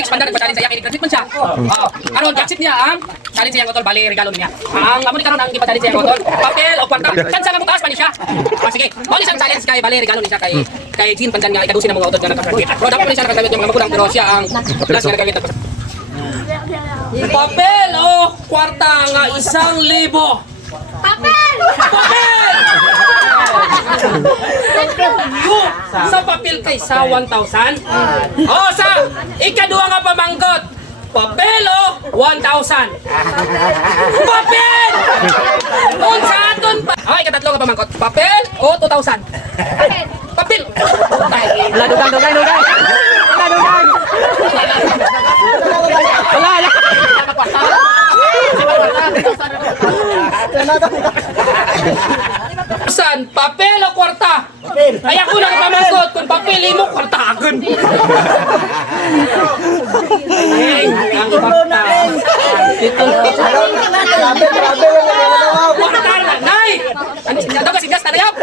Expanda nagpa-challenge sa iya kay graduate man siya. Karon accept niya ang challenge siya ngotol bali regalo niya. Ang amo ni karon ang gipa-challenge siya ngotol papel o kwarta. San sa mong taas pa ni siya. Sige. Mo siyang challenge kay bali regalo ni siya kay Jean Panjan nga ikadusin na mga ngotol nga nagka-graduate. Pero dapat ni siya nakagamit yung mga magulang pero siya ang last nga nagagamit. Papel o kwarta nga 1,000. Papel! Papel! Sa papel kay sa 1,000. Sa ikaduha nga pamanggot. Papel o 1,000. Papel! Unsa aton pa? Ay, katatlo nga pamanggot. Papel o 2,000. Papel! Papel. Wala, dugay. San papel o kwarta? Ay ako lang pamangkot kung papel mo kwarta akin. Ang kwarta. Kwarta na, nay! Daw kasi gas tanayap.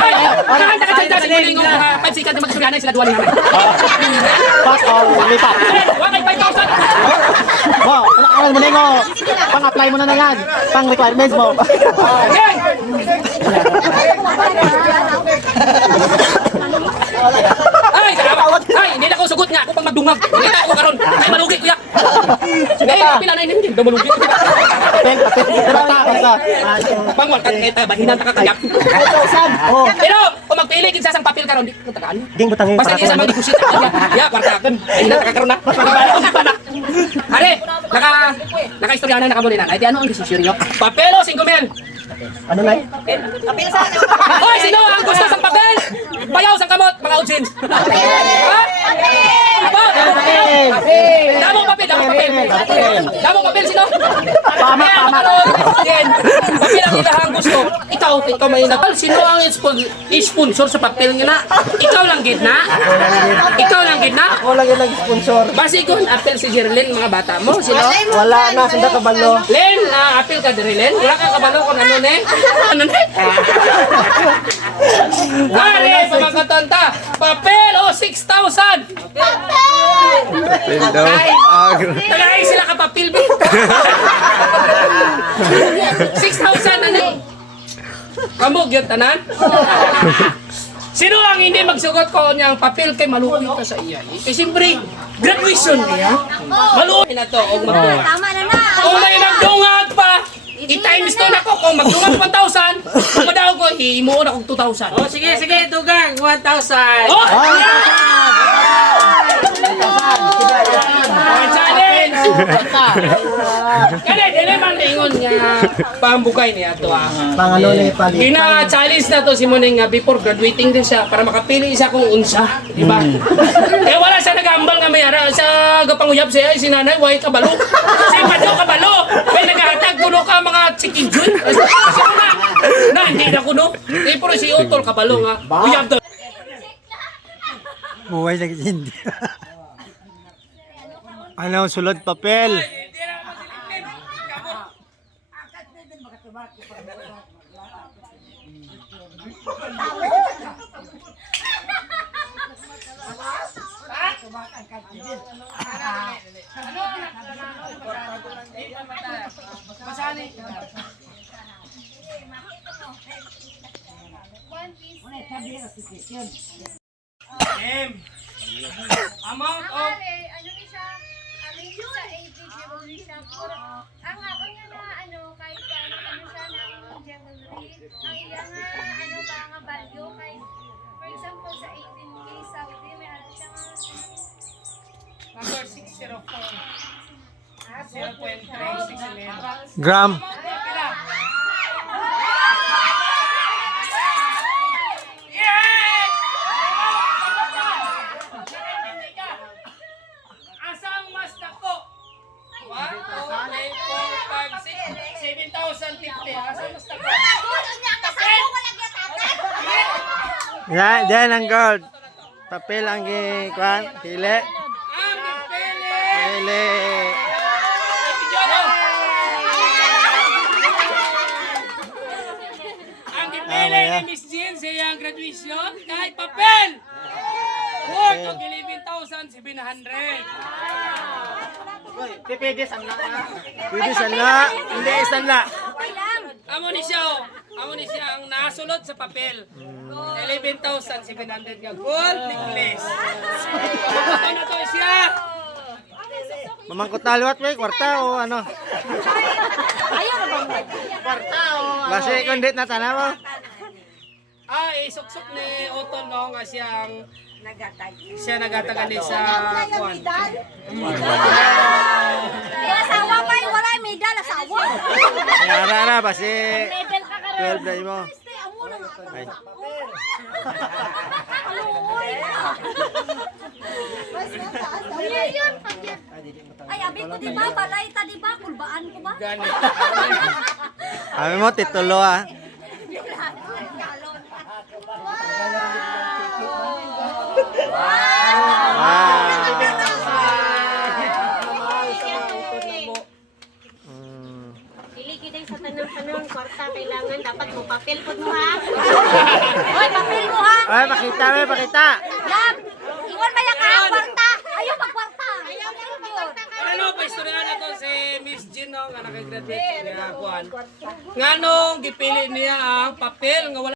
Ay, kanta ka dyan sa muling ng 5 seconds na magsuryanan sila duwalin namin. Pass all, lipat. Wakay 5,000. Ano mo ningo? Pang-apply mo na yan. Pang-requirements mo. Okay! Ay, salamat! Ay, hindi na ako sugot nga. Ako pang magdungag. Hindi na ako karon. Ay, malugi, kuya. Sige, pila na hindi. Daw malugi. Pangwal ka kahit bahinan ta kakayap. Pero, kung magpili kin sa sang papel karon, di ko tagaan. Ding butangin Basta di sa mga dikusit. Ya, kwarta akin. Ay, na takakaroon na. Are, naka-istorya na nakabuli na. Ay, di ano ang desisyon niyo? Papel o 5,000? Ano na? Papel sa ano? Hoy, sino ang gusto sa papel? Bayaw sa kamot, mga audience. Ha? Aba? Damong papel. Damong papel, sino? Pama. Papel ang ilahang gusto. Ikaw may nakal. Sino ang sponsor sa papel nga na? Ikaw lang gitna? Ako lang yung nag-sponsor. Basi kung apel si Jerlyn, mga bata mo, sino? Wala na, sunda kabalo. Len, apel ka diri, Len? Wala kang kabalo kung ano ne? Ano ne? Are, pamangkatonta, papel o 6,000? Papel daw. Tagay sila ka papel, be. 6,000 ano? Kamog yun, tanan? Sino ang hindi magsugot ko niyang papel kay maluwi ka sa iya? Kasi siyempre, graduation niya. Maluwi na to, o magdungag. Tama na na! Kung may nagdungag pa, i-times to na ko. Kung magdungag 1,000, kung madaw ko, himuon akong 2,000. Oh, sige, dugang 1,000. Oh! Challenge! Kaya, dili man ingon nga pambukay niya to Pangalo na ipali. Gina-challenge na to si Moning nga before graduating din siya para makapili siya kung unsa, di ba? Kaya wala siya nag-ambal nga mayara sa gapanguyab siya si nanay, way kabalo. Si Padyo kabalo. May naghahatag kuno ka mga chicken joy. Kasi na, hindi na kuno. Eh, pero si Utol kabalo nga. Uyab to. Buhay na hindi. Ano, sulod papel. Amount of Ano ni siya? Medyo sa 80 jewelry siya. Ang ako nga na kahit ano siya ng jewelry, ang iya nga mga value kay for example sa 18K Saudi may ano siya nga number 604. 0.36 Gram. Asang mas dako? 1, 2, 3, 4, 5, 6, 7,050. Asang mas dako? Yan, yan ang gold. Papel ang gikuan, pili. Ang pili! Pili. Ang ipili ni Miss Jean sa iyang graduation kay papel! Worth of 11,700. Pipidi sa mga. Pwede sanla. Hindi sanla. Amo ni siya, oh. Amo ni siya ang nasulod sa papel. 11,700 nga gold necklace. Ito na to siya. Mamangkot na liwat may kwarta o ano. Kwarta o. Base kondit na tanaw. Suksok ni Otol no nga siya nagatagan ni sa kuan. May asawa pa, wala yung medal, asawa. Ara base 12 na mo. Ay. Ay, abi ko di ba, balay ta di ba, kulbaan ko ba? Gani. Kami mo titulo ah. Dili kita sa tanang-tanang kwarta kailangan dapat mo papel pod mo ha. Hoy, papel mo ha! Ay, pakita. Yan! Iwan ba yung kwarta? Ayaw magkwarta! Ayaw magkwarta! Ano pa istorya na to si Miss Jean no nga nakagraduate nga kuan. Nganong gipili niya ang papel nga wala